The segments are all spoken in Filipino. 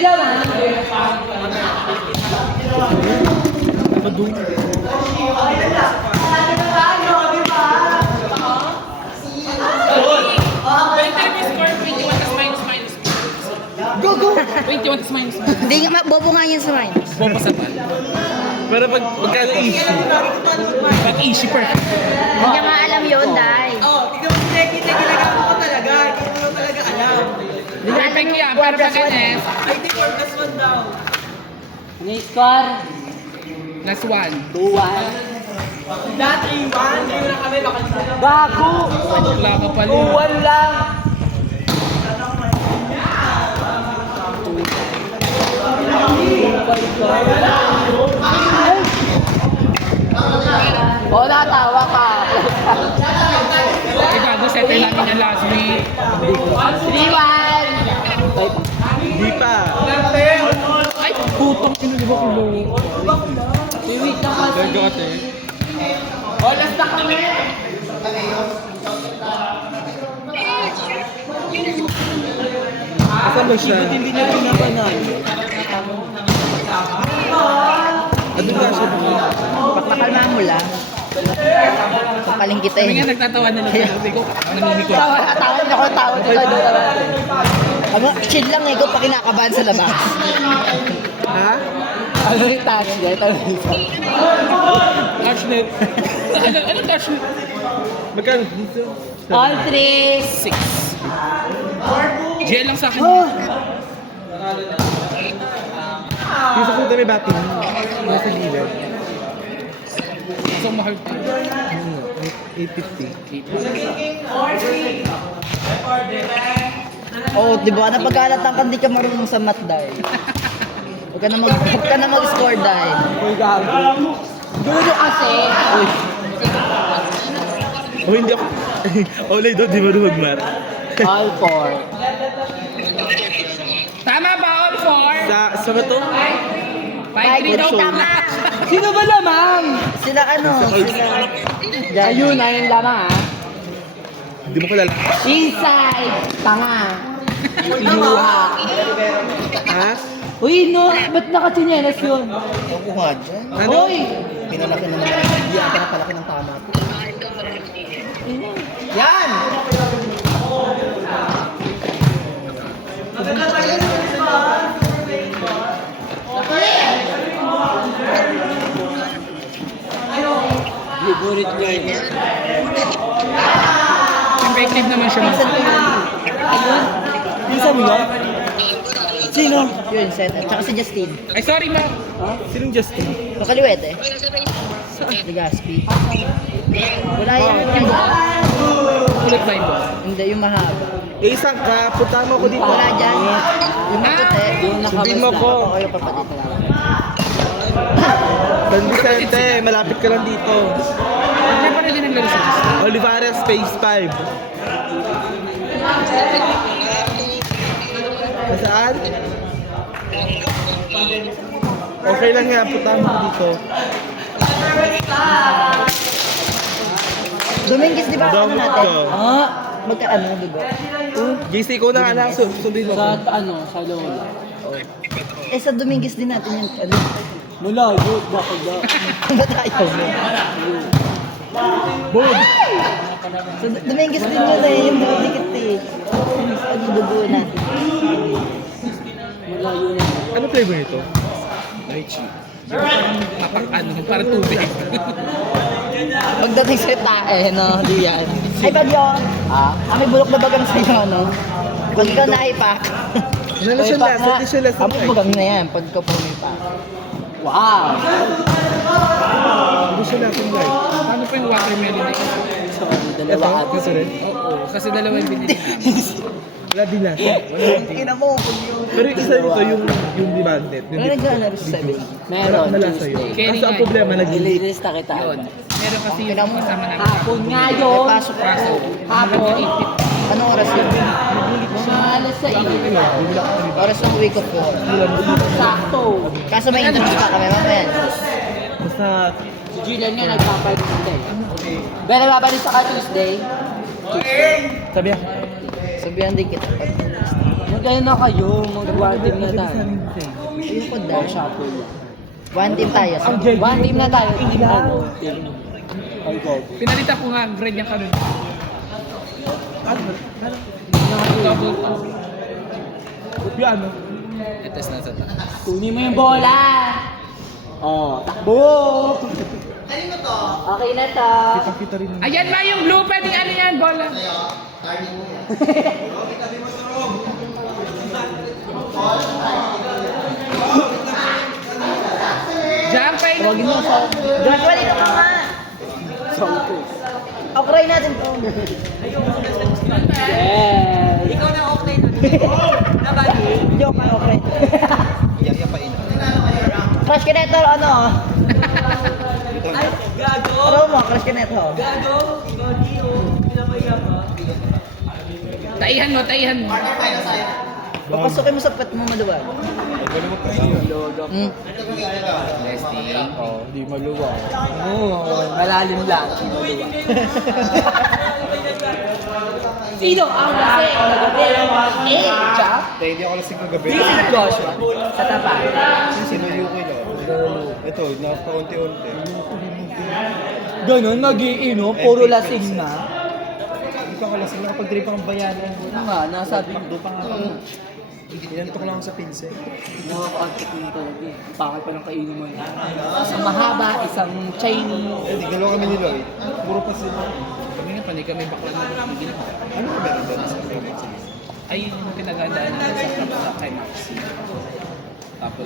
sila man. Madung. Go, go! 21 is minus. Hindi nga, bobo nga yun sa minus. Bomba sa pan. Pero pagkano issue? Pag easy perfect. Hindi niya maalam yun, Day. Tignan mo si Neki, ginagawa ko talaga. Hindi mo talaga alam. Perfect yan, pero pag ganyan. Ay, di 4+1 daw. Ni-score? Last one. 2-1. Dati 1, ngayon na kami makalisa. Gago! Wala ka pala. 2-1 lang. O, natawa ka. Ay, gago, settle namin yan last week. 3-1. Hindi pa. Ay, putong sinulibo ko low. Wait lang kasi. Gago ate. Olas na kami. Asan ba siya? Hindi na pinapanan. Ano nga siya doon? Pakalma mo lang. Papaling kita Kami nga eh. nagtatawa na lang. Sabi ko, nangingigot. Tawa na, tawa na ako, tawa na. Ano, chill lang eh, kung pa kinakabahan sa labas. Ha? Ano yung tayo dyan? Touchnet. Ano touchnet? Magkano dito? All three. 6. GL lang sa akin. Yung sa puta may batting. Nasa gilid. So, mahal pa. 850. Oo, di ba? Napag-alatan ka, hindi ka marunong sa math, Day. Huwag ka na mag-score, Day. Uy, gago. Dulo kasi. Oh, hindi ako. Olay doon, di ba doon magmar? All four. Tama ba all four? Sa ba to? 5-3 daw. Tama. Sino ba lamang? Sila ano? Sila... Ayun, ayun lamang ah. Hindi mo kilala. Inside. Tanga. Iluha. Ha? Uy, no. Ba't nakatsinelas yun? Huwag ko nga dyan. Ano? Uy! Pinalaki na naman. Hindi ata napalaki ng tama. Yan! Liburit ko yun. Effective naman siya. Ayun? Pinsan mo yan? Sino? Yun, set. Tsaka si Justin. Ay, sorry ma. Sinong Justin? Makaliwet eh. Legaspi. Wala yun. Ulit ba ito? Hindi, yung mahaba. Eh, isang ka. Punta mo ako dito. Wala dyan. Yung maputi. Sundin mo ko. Oo, yung papalit na lang. San Vicente, malapit ka lang dito. Hindi pa rin din naglaro sa Justin. Olivares, Phase 5. Nasaan? Okay lang nga, punta mo dito. Dominguez, di ba? Ano Damot natin? ka. Ah, magkaano, dugo? JC ko na anak, sundin mo ko. Sa Lola. Eh, sa Dominguez din natin yung ano. Malayo, bakit ba? Ba't ayaw mo? Sa Dominguez din yun eh, yung mga dikit eh. Ano dugo natin? Ano flavor nito? Lychee. Parang tubig. Pagdating sa tae, no, di yan. Ay, bagyo! May bulok na bagang sa'yo, no? Pag ikaw naipak. Ano siya last? Hindi siya last. Ang bagang na yan, pag ikaw pumipak. Wow! Hindi siya last ng life. Ano pa yung watermelon na ito? Ito, gusto rin. Oo, kasi dalawa yung binili. Wala din last. Ina mo, kung yun. Pero yung isa dito, yung demanded. Ano naglalaro sa 7? Meron. Malasa yun. Kaso ang problema, nag-delete. Ililista kita. Yun. Meron kasi yung kasama namin. Hapon nga yun. Pasok ka. Kaso, Hapon. Anong oras yun? Mga alas 6. Oras ng uwi ko po. Sakto. Kaso may interview pa kami mamaya. Basta, Si Julian nga nagpapalit Tuesday. Pero nagpapalit sa Tuesday. sabi ako. Sabihan din kita. Mag-ano na kayo, mag-one team na tayo. Yung ko Oh, dahil. shuffle. One team tayo. One team na tayo. Team ano? Pinalitan ko nga ang grade niya karon. Yung ano? Ites na sa taas. Kunin mo yung bola! Oh, takbo! Okay na to. Kita rin. Ayan ma yung blue, pwedeng ano yan, bola. Diyan pa yun. Joshua, dito ka nga. Okay natin to. Yes! Ikaw na okay na. Nabagi. Joke ka, okay. Yaya pa ina. Crush ka neto, ano? Ay, gago. Ano mo, crush ka neto. Gago. Gagi o. Pinapaya ka. Taihan mo, taihan mo. Papasukin mo sa pet mo maluwag. Hmm. Testing. Oh, di maluwag. Oo, malalim lang. Sino ang lasing nagabi? Jack? Hindi ako lasing kagabi. This is Joshua. Sa tapa. Sino Yuki lang? Ito, napaunti-unti. Ganun, nag-iinom, puro lasing na. Hindi ka ako lasing. Nakapag-drip ang bayanan. Ano nga, nasabi mo. Doon pa nga ako. Inanto ko lang ako sa pinse. Nakaka-antik mo talaga eh. Bakit pa ng kainom mo yan? Isang mahaba, isang Chinese. Eh, di galaw kami ni Lloyd. Puro pa sila. Kami nga, panay kami bakla na nagigil ko. Ano ka meron doon sa Philippines? Ay, yung pinagandaan natin sa kay Maxi. Tapos,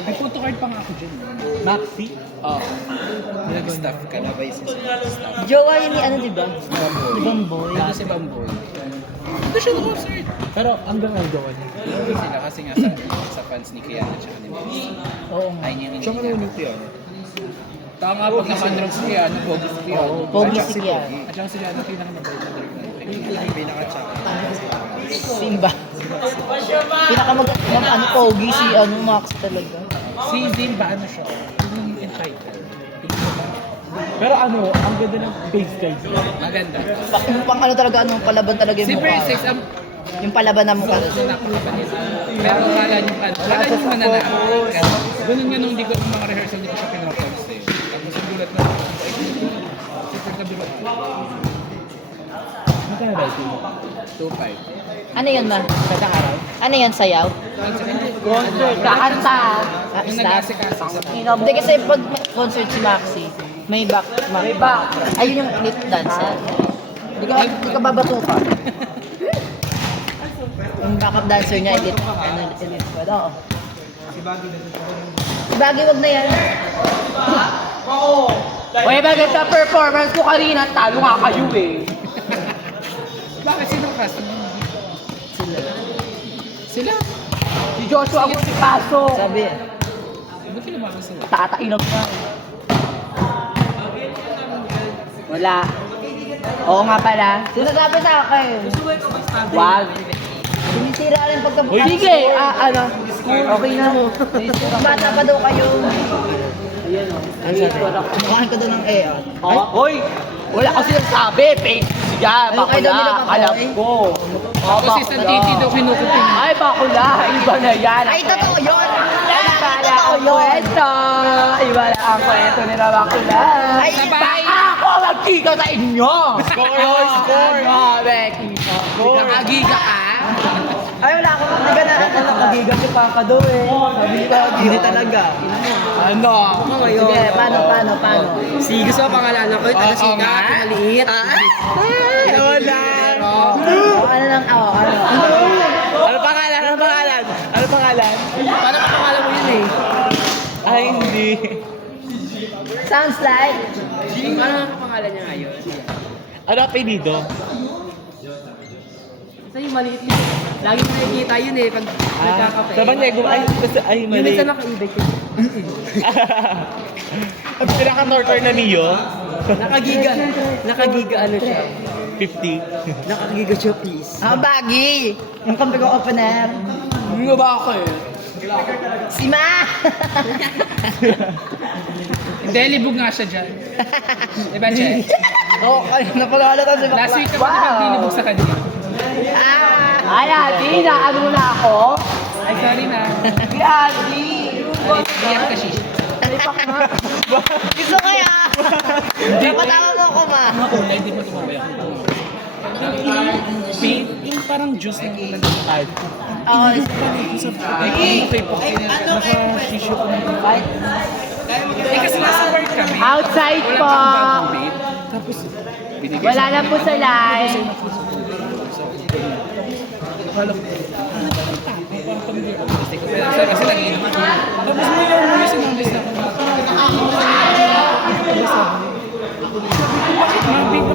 may photo card pa nga ako dyan. Maxi? Oo. Nag-staff ka na ba yung staff? Jowa yun ni ano, di ba? Di ba, boy? Ito si Bamboy. Ito siya na-concert. Pero hanggang ngayon gawa niya. Hindi sila kasi nga sa fans ni Kiana at ni Maxi. Oo nga. Ay niya yung Tsaka naman yung tiyan. Tama pag naka-drunk si Kiana, pogi si Kiana. Pogi si Kiana. At saka sila ano pinakamabait na drink na. Pinaka-tsaka. Simba. Pinakamagandang ano, pogi si ano, Max talaga. Si Zin ba ano siya? Yung entitled. Pero ano, ang ganda ng base guys. Maganda. Yung pang ano talaga, ano, palaban talaga Si yung mukha. Princess, ang Yung palaban na mukha. napakapalit. Pero akala niyo mananakit. Ganun nga nung di ko mga rehearsal, di ko siya pinapansin. Tapos yung gulat na ako, ay, super kabiro. Magkano ba ito? 2.5. Ano yun, ma? Kadang araw? Ano yan, sayaw? Concert, kakanta. Yung Staff? nag-asikaso sa Hindi kasi pag may concert si Maxi, may back. May back. Ayun yung lit dancer. Hindi ka babatuka. Yung backup dancer niya, elite. Ano, elite pa daw. Si Baggy, wag na yan. Uy, bagay sa performance ko kanina, talo nga kayo eh. Bakit sinong customer? Sila? Si Joshua ang si Paso. Sabi eh. Ba't kinamakan sila? Tatainog na. Wala. Oo nga pala. Sinasabi sa akin. Wag. Sinisira rin pagka... Sige, ano. Okay na. Bata pa daw kayo. Ayan o. Ano sabi? Mukhaan ka daw ng EA. Hoy! Wala kasi nagsabi. Fake. Sige, Ay, daw nila bakula. pa, Alam boy. ko. Tapos si Santiti daw kinukutin. Ay, bakula. Iba na yan. Ay, totoo yun! Iba na Totoo ang yun! kwento. Iba na ang kwento nila bakula. Ay, Sabay! Ako magkika sa inyo! Score! Score! Ano, Becky? Nakagiga ka? Ay, wala ako. Hindi ka na. Nakagiga si Paka daw eh. Sabi niya, Hindi talaga. ano? Sige, paano? Si gusto pangalan ko, taga-sika, maliit. Wala. Ano lang, ano? Ano pangalan? Paano ka pangalan mo yun eh? Ay, hindi. Sounds like... Paano ang pangalan niya ngayon? Ano apelido? Kasi yung maliit yun. Lagi ko nakikita yun eh pag nagkakape. Sa Banyego, ay Yun mali. isa naka-ibig ko. Ang pinaka-nortor na niyo, Nakagiga ano siya. 50. Nakagiga siya please. Baggy! Yung kampi ko opener. Ano ba ako eh? Si Ma! Hindi, libog nga siya dyan. Diba, Che? Oo, napalala ko si Bakla. Last week ako wow. Dinibog sa kanila. Ah! Ay, Adi, naano mo na ako? Ay, sorry na. Si Adi! Iyak ka, shish. Gusto ko yan! Napatawa mo ako, ma. Mga kulay, di ba tumabay ako? Pink, yung parang juice na kulay ng type. Oo. Naka-tissue ko ng Eh, kasi nasa work kami. Outside Wala po. kang bagong babe. Tapos, binigay Wala na po sa live. Akala ko, parang pamilya ko. Kasi nag-inom ako. Tapos may yung sinambis na ako. Bakit nga, babe?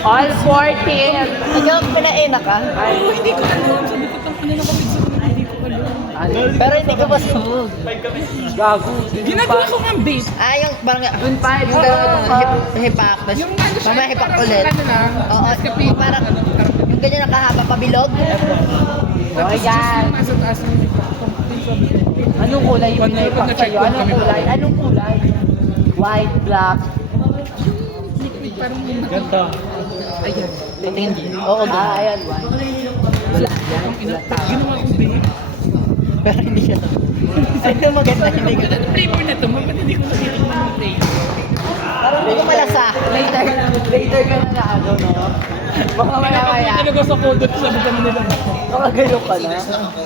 All 14. Ikaw, pinaina ka? Hindi ko alam. Sabi ko, ano na kapit sa mga hindi ko alam. Pero hindi ka pa sabog. Gago. Ginagawa ko nga, babe. Ah, yung parang... Yun pa, Yung hipak. Tapos Yung ano siya, mamaya hipak parang ulit. ano lang. Oo, yung parang... Yung ganyan nakahaba pabilog. Oh, yan. Nasa taas ng Anong kulay yung naipak sa'yo? Anong kulay? Anong kulay? White, black. parang Ganda. ayan. Tingin din. Oo, Ah, ayan, white. Wala yan. Ginawa kong babe. pero hindi siya. Ay, ito maganda, hindi ko. Ano flavor na to? Bakit hindi ko nakikinig ng flavor? Parang hindi ko malasa. Later ka na ano, no? Baka mamaya. Talaga sa kodot, sabi kami nila. Baka gano'n ka na.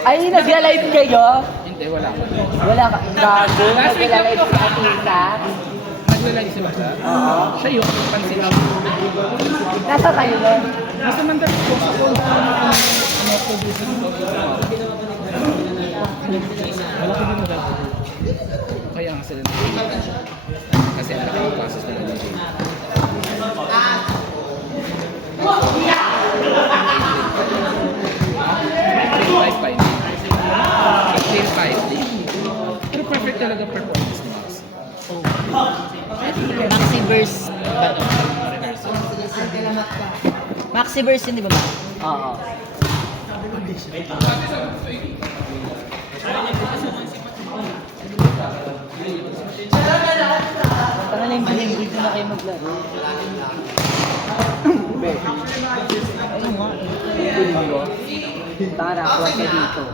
Ay, nag-live kayo? Hindi, wala ko. Wala ka. Gago. Last week lang Nag-live to. si Atisa. Naglalay si Bata. Oo. Siya yung pansin. Nasa kayo nun? Nasa Mandalay ko sa kodot na producer ko. Malaki din na dati. Kaya nga sila nakikita siya. Kasi ang laki ng process nila dito. Trail 5 pa yun. Trail 5 din. Pero perfect talaga performance ni Max. Maxiverse. Maxiverse yun, di ba? Oo. Tara lang yung hindi na kayo maglaro. Ayun nga. Piling ko. Tara, kuha ka dito.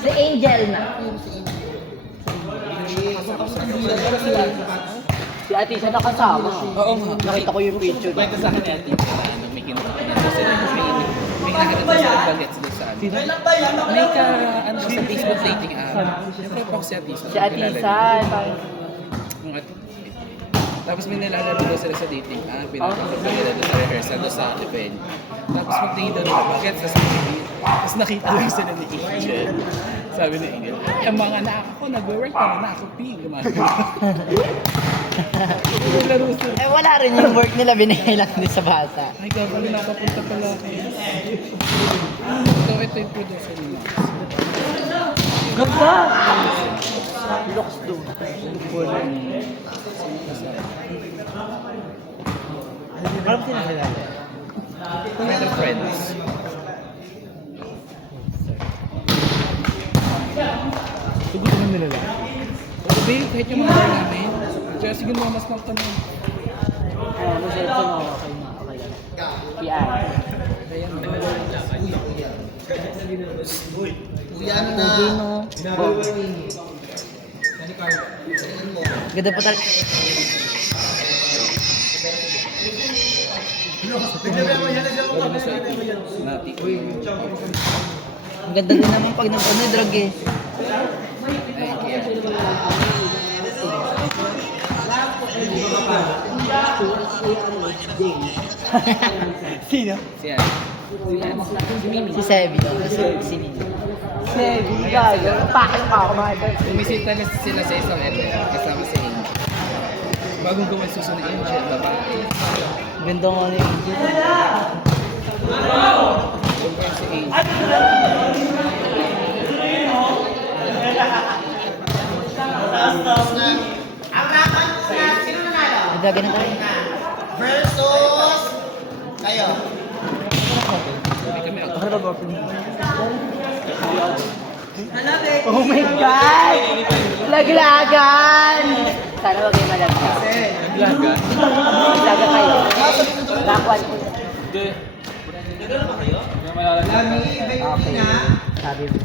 Si Angel na. Si Atisa nakasama. Oo nga. Nakita ko yung picture. Kwento sa akin ni Ate, may kinukunan sila. May nakita sila bagets doon sa ano. May ka, ano siya sa Facebook dating app. Siyempre po si Atisa. Si Atisa. Yung at tapos may nilalaro daw sila sa dating app. Pinapakita nila doon sa rehearsal doon sa event. Tapos magtingin daw nila bagets sa TV. Tapos nakita lang sila ni Angel. Sabi ni Angel, ay, ang mga anak ako, nag-work pa na ako, ping. Naglaro sila. Eh, wala rin yung work nila, binigay lang din sa bata. Ay, gagawin nakapunta pala ako. So, ito yung producer ni Max. Ganda! Looks do. Parang tinakilala. Better friends. Siguro naman nila lang. Sabi, kahit yung mga bar namin, kaya sige mo mas lang kami. Masaya ko na. Okay na. Okay lang. Yan. Kaya mo. Ganda pa talaga. Wala na sa ito. Nati. Ang ganda din naman pag drag eh. Ay, kaya. Sino? Si Ay. Si Mimi. Si Sebi. Si Nino. Sebi, gago. Pakil pa ako mga ito. Bumisita na sila sa isang event kasama si Angel. Bagong gawin susunod ni Angel, babae. Ganda nga ni Angel. Siyempre si Angel. Nagdaga na tayo. Sabi kami ako. Ano ba open? Oh my God! Laglagan! Sana wag kayo malaglag. Naglaga. Laglagan kayo. Lakwan ko. Okay. Sabi mo.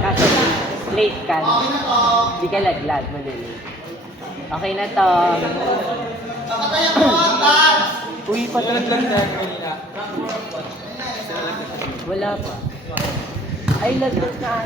Kaso, late ka. Hindi ka laglag, malilate. Okay na to. Uy, patulog na. Wala pa. Ay, laglag na.